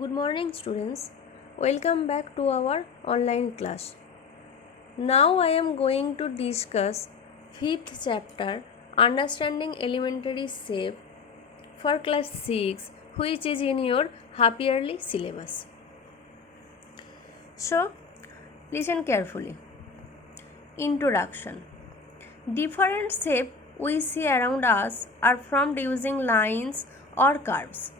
Good morning, students. Welcome back to our online class. Now I am going to discuss fifth chapter Understanding Elementary Shape for class 6, which is in your half yearly syllabus. So, listen carefully. Introduction. Different shapes we see around us are formed using lines or curves.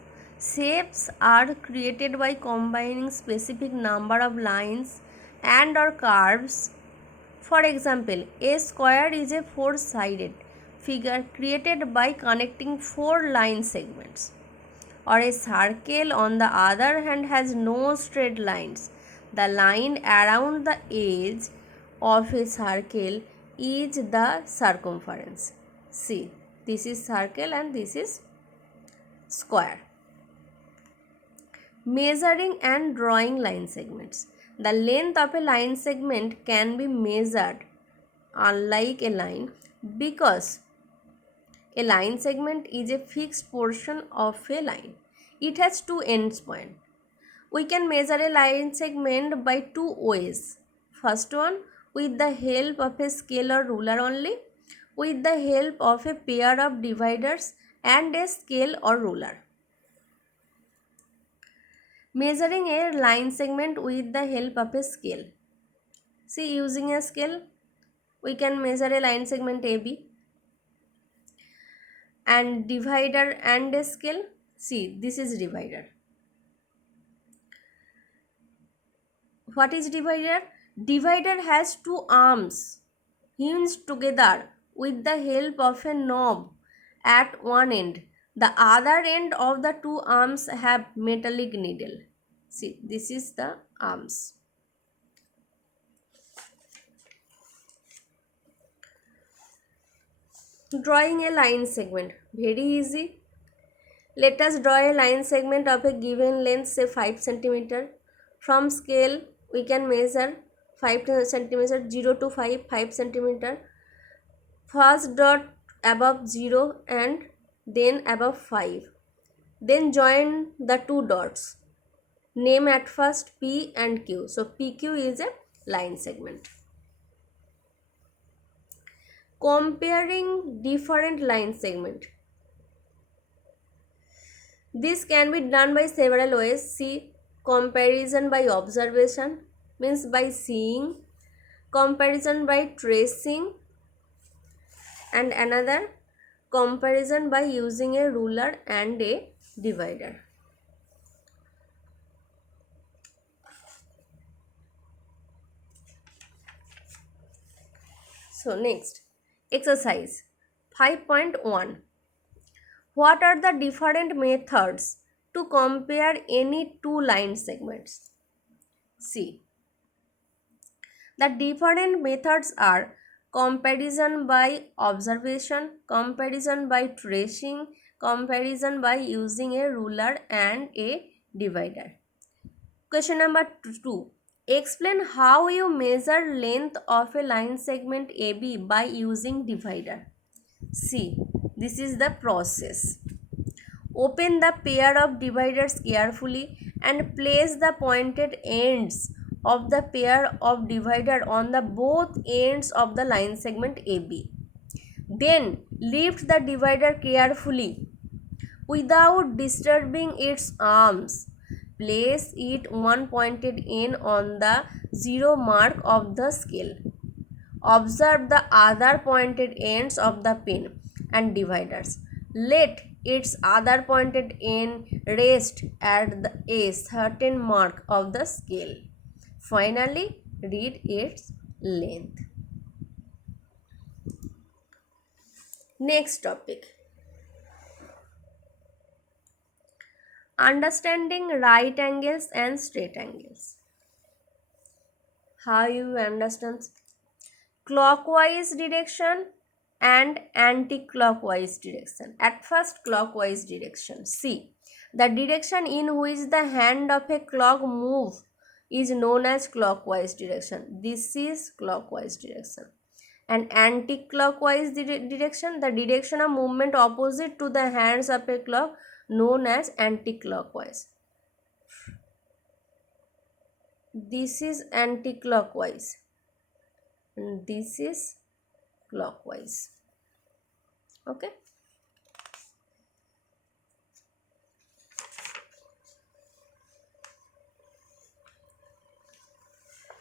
Shapes are created by combining specific number of lines and or curves. For example, a square is a four-sided figure created by connecting four line segments. Or a circle, on the other hand, has no straight lines. The line around the edge of a circle is the circumference. See, this is circle and this is square. Measuring and drawing line segments. The length of a line segment can be measured unlike a line because a line segment is a fixed portion of a line. It has two ends points. We can measure a line segment by two ways. First one, with the help of a scale or ruler only, with the help of a pair of dividers and a scale or ruler. Measuring a line segment with the help of a scale. See, using a scale, we can measure a line segment AB, and divider and a scale. See, this is divider. What is divider? Divider has two arms hinged together with the help of a knob at one end. The other end of the two arms have metallic needle. See, this is the arms. Drawing a line segment. Very easy. Let us draw a line segment of a given length, say 5 cm. From scale, we can measure 5 cm, 0 to 5 cm. First dot above 0 and then above 5. Then join the two dots. Name at first P and Q. So PQ is a line segment. Comparing different line segment. This can be done by several ways. See, comparison by observation, means by seeing, comparison by tracing, and another comparison by using a ruler and a divider. So next, exercise 5.1. What are the different methods to compare any two line segments? See, the different methods are comparison by observation, comparison by tracing, comparison by using a ruler and a divider. Question number 2. Explain how you measure length of a line segment AB by using divider. See, this is the process. Open the pair of dividers carefully and place the pointed ends of the pair of divider on the both ends of the line segment AB. Then lift the divider carefully without disturbing its arms. Place it one pointed end on the 0 mark of the scale. Observe the other pointed ends of the pin and dividers. Let its other pointed end rest at a certain mark of the scale. Finally, read its length. Next topic. Understanding right angles and straight angles. How you understand? Clockwise direction and anti-clockwise direction. At first, clockwise direction. See, the direction in which the hand of a clock move is known as clockwise direction. This is clockwise direction. And anti-clockwise direction, the direction of movement opposite to the hands of a clock, known as anti-clockwise. this is anti-clockwise and this is clockwise. Okay.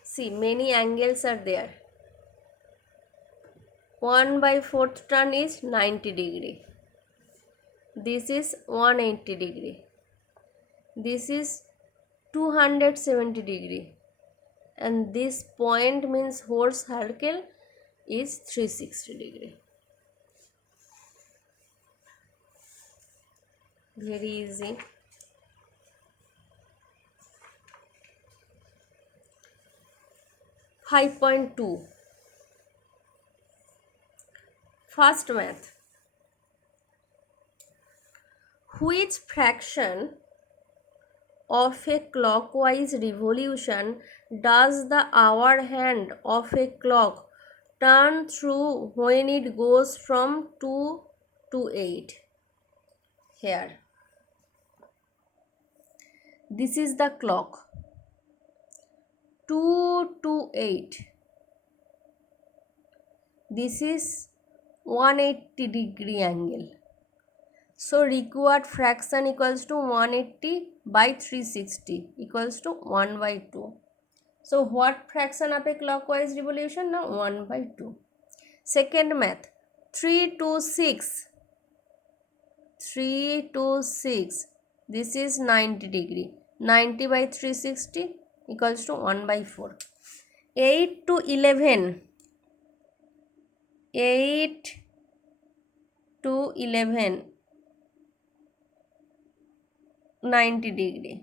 See, many angles are there. 1/4 turn is 90 degree. This is 180 degree. This is 270 degree. And this point means whole circle is 360 degree. Very easy. Five point two. First math. Which fraction of a clockwise revolution does the hour hand of a clock turn through when it goes from 2 to 8? Here. This is the clock. 2 to 8. This is 180 degree angle. So required fraction equals to 180 by 360 equals to 1/2. So what fraction of a clockwise revolution? Now 1/2. Second math. 3 to 6. 3 to 6. This is 90 degree. 90 by 360 equals to 1/4. 8 to 11. 8 to 11. 90 degree.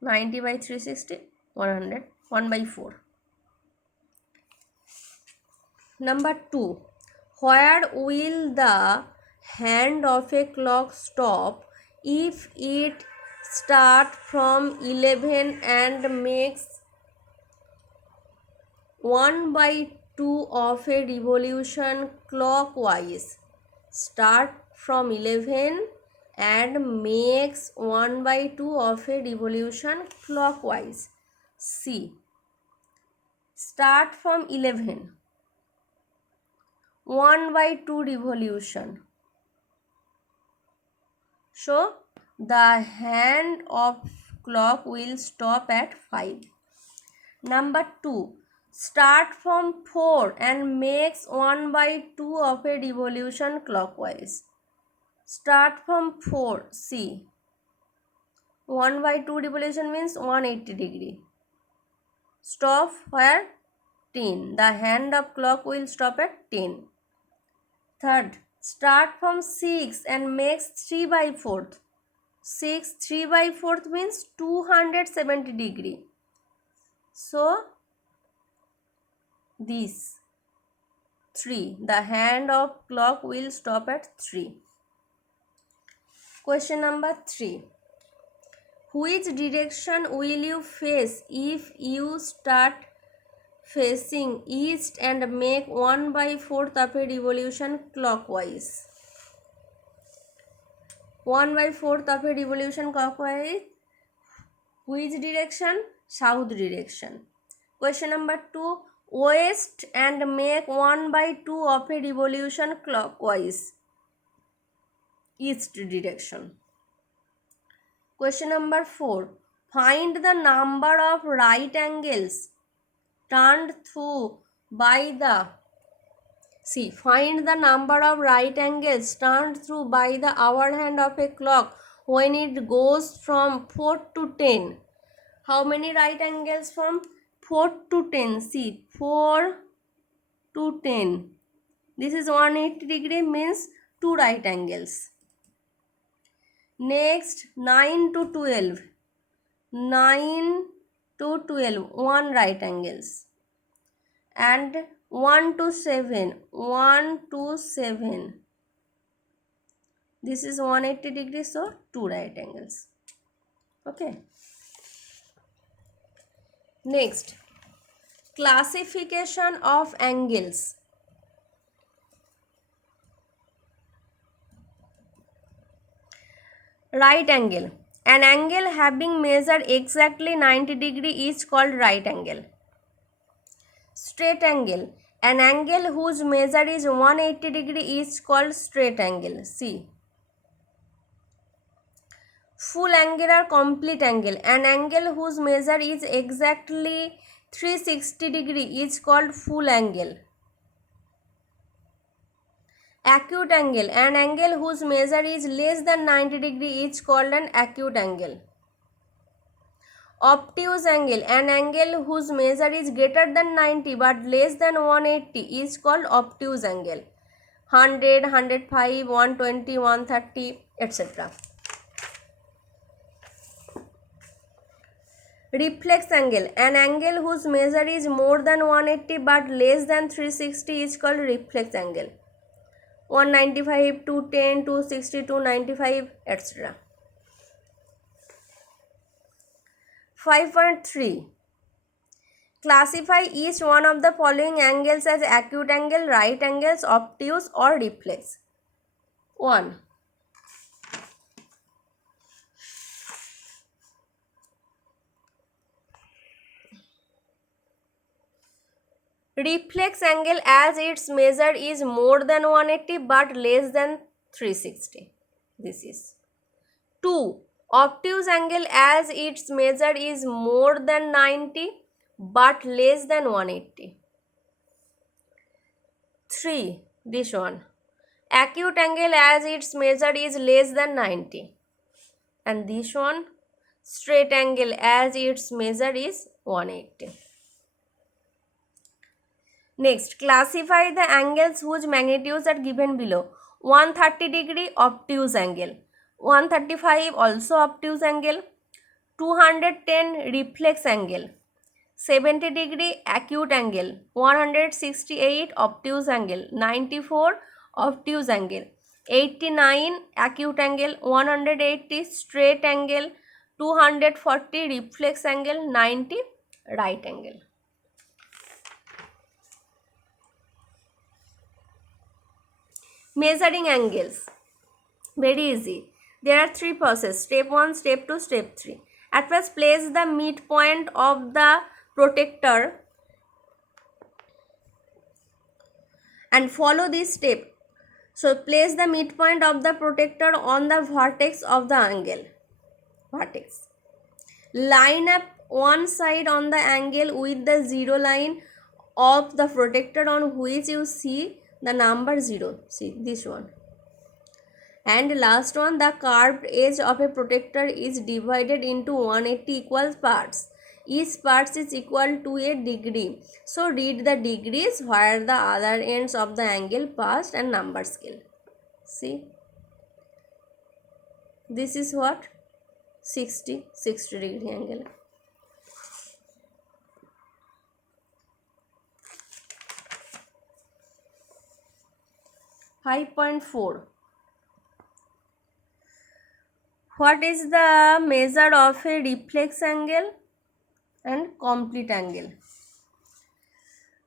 90 by 360, 100, 1/4. Number 2. Where will the hand of a clock stop if it start from 11 and makes 1/2 of a revolution clockwise? Start from 11 and makes 1/2 of a revolution clockwise. C. Start from 11. 1/2 revolution. So the hand of clock will stop at 5. Number 2. Start from 4 and makes 1/2 of a revolution clockwise. Start from 4. C. 1/2 revolution means 180 degree. Stop where? 10. The hand of clock will stop at 10. Third, start from 6 and makes 3/4. 6 3/4 means 270 degree. So this 3. The hand of clock will stop at 3. Question number 3. Which direction will you face if you start facing east and make 1/4 of a revolution clockwise? 1/4 of a revolution clockwise. Which direction? South direction. Question number 2. West and make 1/2 of a revolution clockwise. East direction. Question number 4. Find the number of right angles turned through by the find the number of right angles turned through by the hour hand of a clock when it goes from 4 to 10. How many right angles from 4 to 10? See, 4 to 10. This is 180 degree means 2 right angles. Next, 9 to 12. 9 to 12, 1 right angles. And 1 to 7. 1 to 7. This is 180 degrees, so 2 right angles. Okay. Next, classification of angles. Right angle. An angle having measure exactly 90 degree is called right angle. Straight angle. An angle whose measure is 180 degree is called straight angle. See. Full angle or complete angle. An angle whose measure is exactly 360 degree is called full angle. Acute angle. An angle whose measure is less than 90 degree is called an acute angle. Obtuse angle. An angle whose measure is greater than 90 but less than 180 is called obtuse angle. 100, 105, 120, 130, etc. Reflex angle. An angle whose measure is more than 180 but less than 360 is called reflex angle. 195, 210, 260, 295, etc. 5.3. Classify each one of the following angles as acute angle, right angles, obtuse or reflex. 1. Reflex angle as its measure is more than 180 but less than 360. This is. 2. Obtuse angle as its measure is more than 90 but less than 180. 3. This one. Acute angle as its measure is less than 90. And this one. Straight angle as its measure is 180. Next, classify the angles whose magnitudes are given below. 130 degree obtuse angle, 135 also obtuse angle, 210 reflex angle, 70 degree acute angle, 168 obtuse angle, 94 obtuse angle, 89 acute angle, 180 straight angle, 240 reflex angle, 90 right angle. Measuring angles. Very easy. There are three processes. Step 1, step 2, step 3. At first, place the midpoint of the protector and follow this step. So, place the midpoint of the protector on the vertex of the angle. Vertex. Line up one side on the angle with the zero line of the protector on which you see the number 0. See this one. And last one, the curved edge of a protector is divided into 180 equal parts. Each part is equal to a degree. So read the degrees where the other ends of the angle passed and number scale. See. This is what? 60 degree angle. .4. What is the measure of a reflex angle and complete angle?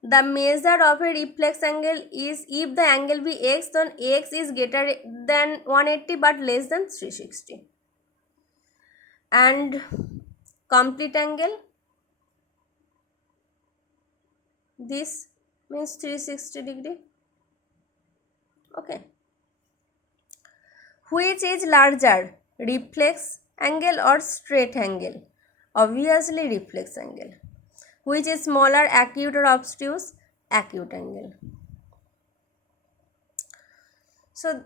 The measure of a reflex angle is if the angle be x, then x is greater than 180 but less than 360. And complete angle, this means 360 degree. Okay. Which is larger, reflex angle or straight angle? Obviously reflex angle. Which is smaller, acute or obtuse? Acute angle. So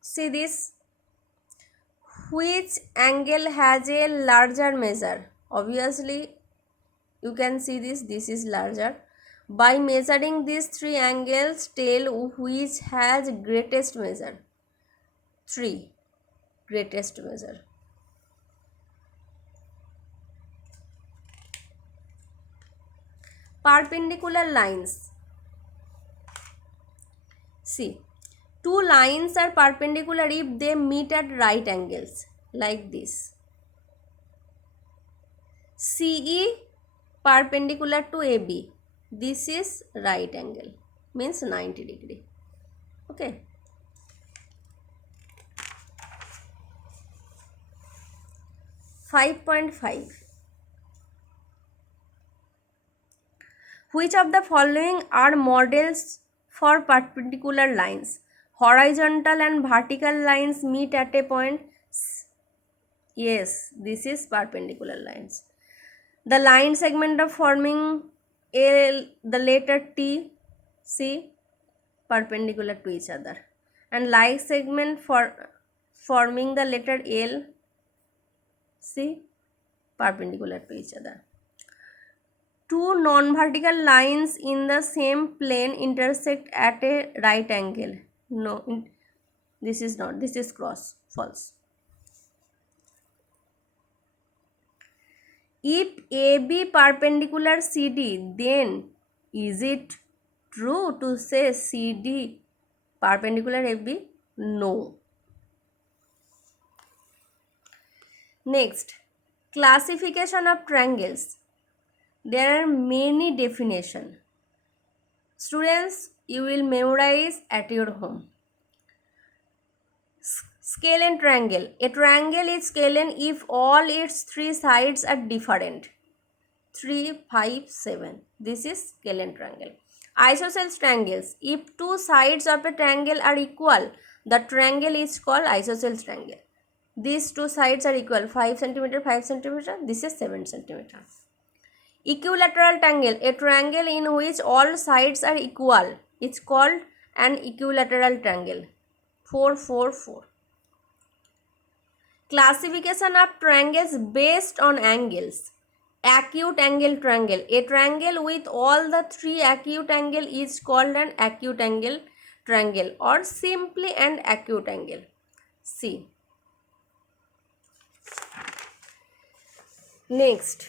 see this. Which angle has a larger measure? Obviously you can see this is larger. By measuring these three angles, tell which has greatest measure. 3. Greatest measure. Perpendicular lines. See, two lines are perpendicular if they meet at right angles, like this. CE perpendicular to AB. This is right angle, means 90 degree. Okay. 5.5. Which of the following are models for perpendicular lines? Horizontal and vertical lines meet at a point. Yes, this is perpendicular lines. The line segment of forming the letter T, C, perpendicular to each other, and line segment for forming the letter L, C, perpendicular to each other. Two non-vertical lines in the same plane intersect at a right angle. No, this is not. This is cross. False. If AB perpendicular CD, then is it true to say CD perpendicular AB? No. Next, classification of triangles. There are many definitions. Students, you will memorize at your home. Scalene triangle. A triangle is scalene if all its three sides are different. 3, 5, 7. This is scalene triangle. Isosceles triangles. If two sides of a triangle are equal, the triangle is called isosceles triangle. These two sides are equal, 5 cm, 5 cm. This is 7 cm. Equilateral triangle. A triangle in which all sides are equal. It's called an equilateral triangle. 4, 4, 4. Classification of triangles based on angles. Acute angle triangle. A triangle with all the three acute angle is called an acute angle triangle or simply an acute angle. C. Next,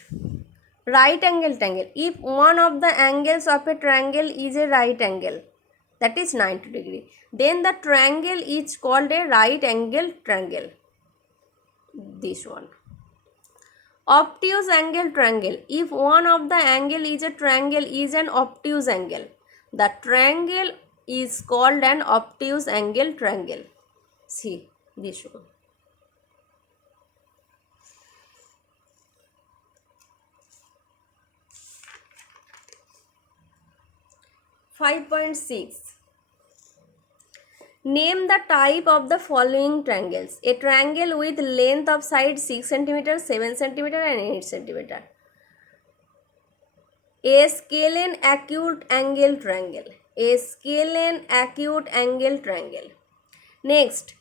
right angle triangle. If one of the angles of a triangle is a right angle, that is 90 degree, then the triangle is called a right angle triangle. This one. Obtuse angle triangle. If one of the angle is a triangle is an obtuse angle, the triangle is called an obtuse angle triangle. See this one. 5.6. Name the type of the following triangles. A triangle with length of side 6 cm, 7 cm and 8 cm. A scalene acute angle triangle. A scalene acute angle triangle. Next,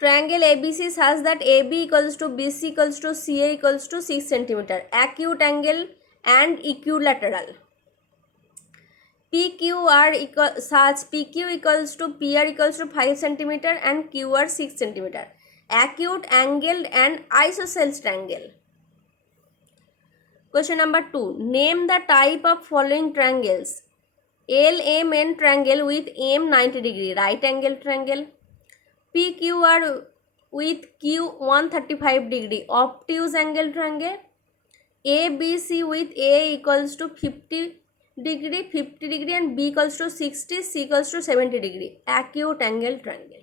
triangle ABC such that AB equals to BC equals to CA equals to 6 cm. Acute angle and equilateral. PQR such PQ equals to PR equals to 5 cm and QR 6 cm. Acute angled and isosceles triangle. Question number 2. Name the type of following triangles. LMN triangle with M 90 degree, right angle triangle. PQR with Q 135 degree, obtuse angle triangle. ABC with A equals to 50 degree and B equals to 60, C equals to 70 degree, acute angle triangle.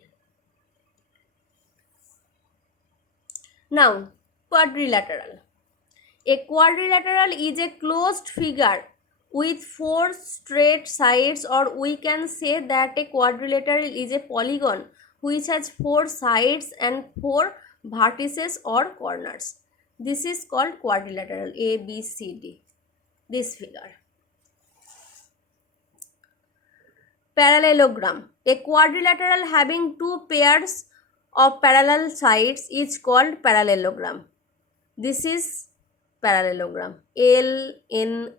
Now, quadrilateral. A quadrilateral is a closed figure with 4 straight sides, or we can say that a quadrilateral is a polygon which has 4 sides and 4 vertices or corners. This is called quadrilateral, A, B, C, D. This figure. Parallelogram. A quadrilateral having two pairs of parallel sides is called parallelogram. This is parallelogram. LNOM.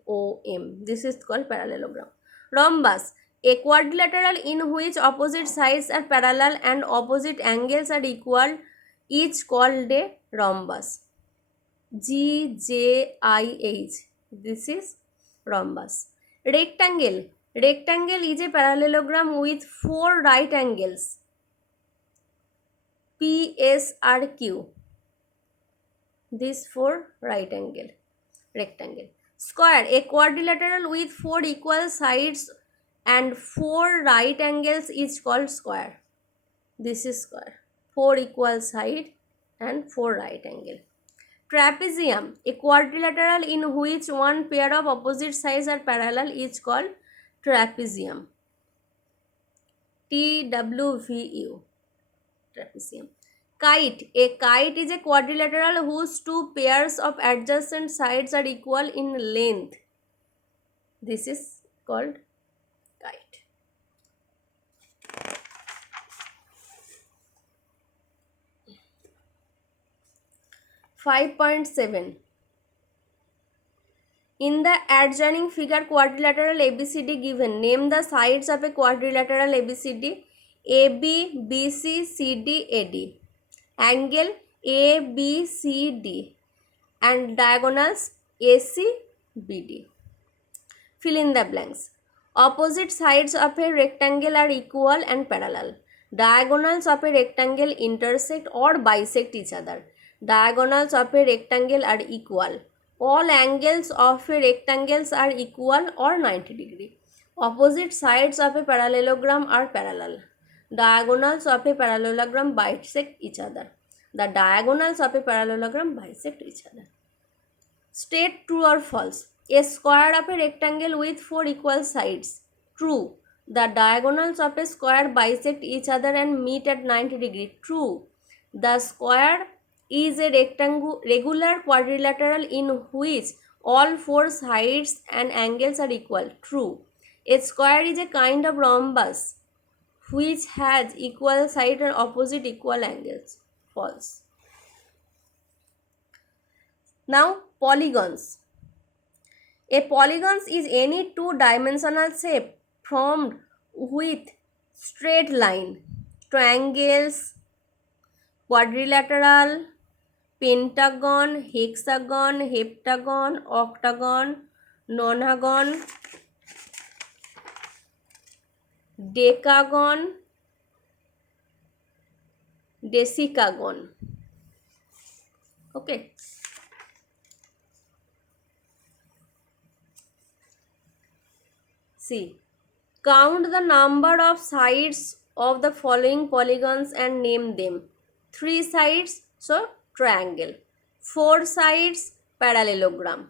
This is called parallelogram. Rhombus. A quadrilateral in which opposite sides are parallel and opposite angles are equal is called a rhombus. GJIH. This is rhombus. Rectangle. Rectangle is a parallelogram with 4 right angles. PSRQ. These 4 right angle. Rectangle. Square. A quadrilateral with 4 equal sides and 4 right angles is called square. This is square. 4 equal side and 4 right angle. Trapezium, a quadrilateral in which one pair of opposite sides are parallel, is called trapezium. TWVU. Trapezium. Kite. A kite is a quadrilateral whose two pairs of adjacent sides are equal in length. This is called kite. Five point seven. In the adjoining figure quadrilateral ABCD given, name the sides of a quadrilateral ABCD. AB, BC, CD, AD. Angle ABCD and diagonals AC, BD. Fill in the blanks. Opposite sides of a rectangle are equal and parallel. Diagonals of a rectangle intersect or bisect each other. Diagonals of a rectangle are equal. All angles of a rectangle are equal or 90 degree. Opposite sides of a parallelogram are parallel. Diagonals of a parallelogram bisect each other. The diagonals of a parallelogram bisect each other. State true or false. A square of a rectangle with 4 equal sides. True. The diagonals of a square bisect each other and meet at 90 degree. True. The square is a regular quadrilateral in which all 4 sides and angles are equal. True. A square is a kind of rhombus which has equal sides and opposite equal angles. False. Now, polygons. A polygon is any two-dimensional shape formed with straight line, triangles, quadrilateral, pentagon, hexagon, heptagon, octagon, nonagon, decagon, decicagon. Okay. See, count the number of sides of the following polygons and name them. 3 sides, so triangle. 4 sides, parallelogram.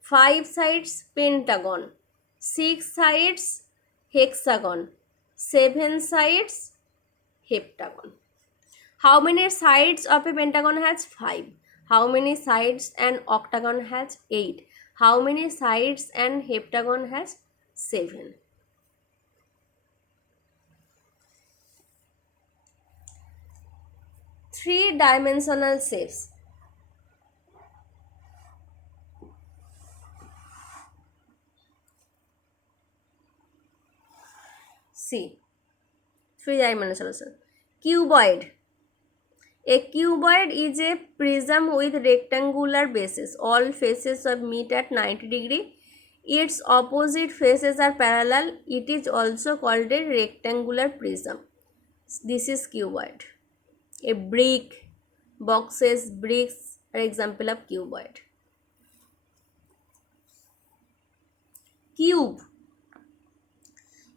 5 sides, pentagon. 6 sides, hexagon. 7 sides, heptagon. How many sides of a pentagon has? 5. How many sides an octagon has? 8. How many sides an heptagon has? 7. Three-dimensional shapes. See, three-dimensional shape. Cuboid. A cuboid is a prism with rectangular bases. All faces of meet at 90 degree. Its opposite faces are parallel. It is also called a rectangular prism. This is cuboid. A brick, boxes, bricks are example of cuboid. Cube.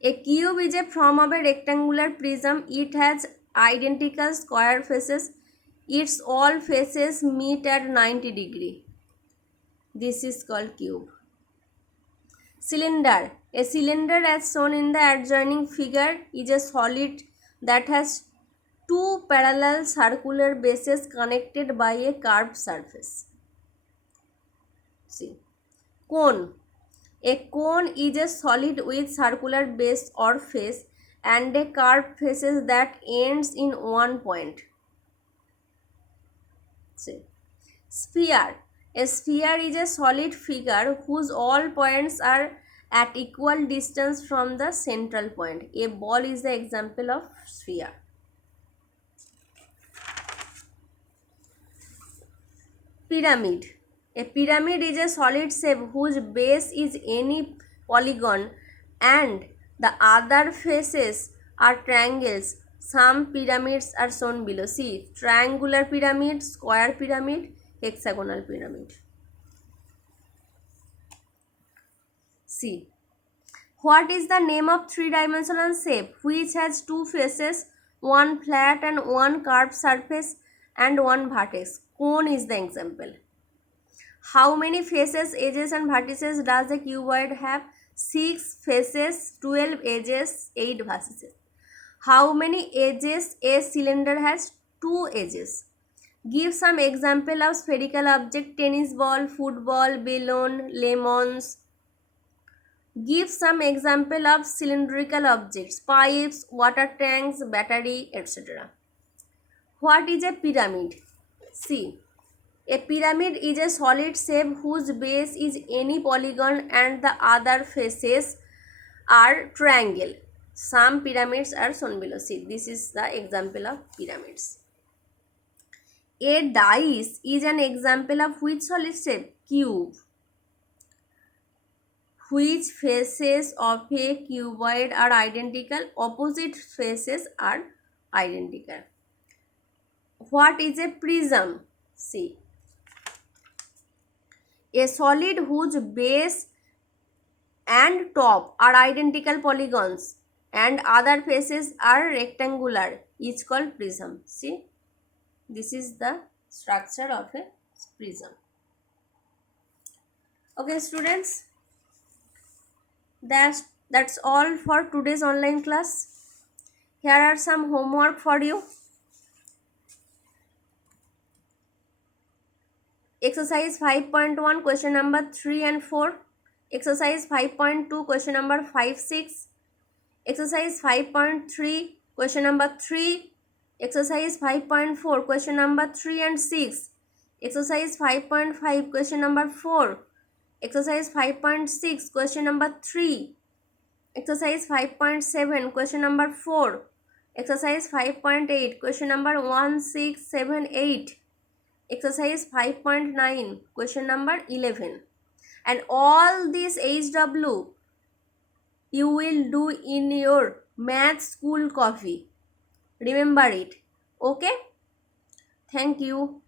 A cube is a form of a rectangular prism. It has identical square faces. Its all faces meet at 90 degree. This is called cube. Cylinder. A cylinder as shown in the adjoining figure is a solid that has two parallel circular bases connected by a curved surface. See. Cone. A cone is a solid with circular base or face and a curved faces that ends in one point. See. Sphere. A sphere is a solid figure whose all points are at equal distance from the central point. A ball is the example of sphere. Pyramid. A pyramid is a solid shape whose base is any polygon and the other faces are triangles. Some pyramids are shown below. See, triangular pyramid, square pyramid, hexagonal pyramid. See, what is the name of three-dimensional shape which has two faces, one flat and one curved surface and one vertex? Cone is the example. How many faces, edges and vertices does a cuboid have? 6 faces, 12 edges, 8 vertices. How many edges a cylinder has? 2 edges. Give some example of spherical object: tennis ball, football, balloon, lemons. Give some example of cylindrical objects: pipes, water tanks, battery, etc. What is a pyramid? See, a pyramid is a solid shape whose base is any polygon and the other faces are triangle. Some pyramids are shown below. See, this is the example of pyramids. A dice is an example of which solid shape? Cube. Which faces of a cuboid are identical? Opposite faces are identical. What is a prism? See, a solid whose base and top are identical polygons and other faces are rectangular is called prism. See, this is the structure of a prism. Okay, students, that's all for today's online class. Here are some homework for you. Exercise 5.1, question number 3 and 4. Exercise 5.2, question number 5, 6. Exercise 5.3, question number 3. Exercise 5.4, question number 3 and 6. Exercise 5.5, question number 4. Exercise 5.6, question number 3. Exercise 5.7, question number 4. Exercise 5.8, question number 1, 6, 7, 8. Exercise 5.9, question number 11. And all these HW you will do in your math school coffee. Remember it. Okay? Thank you.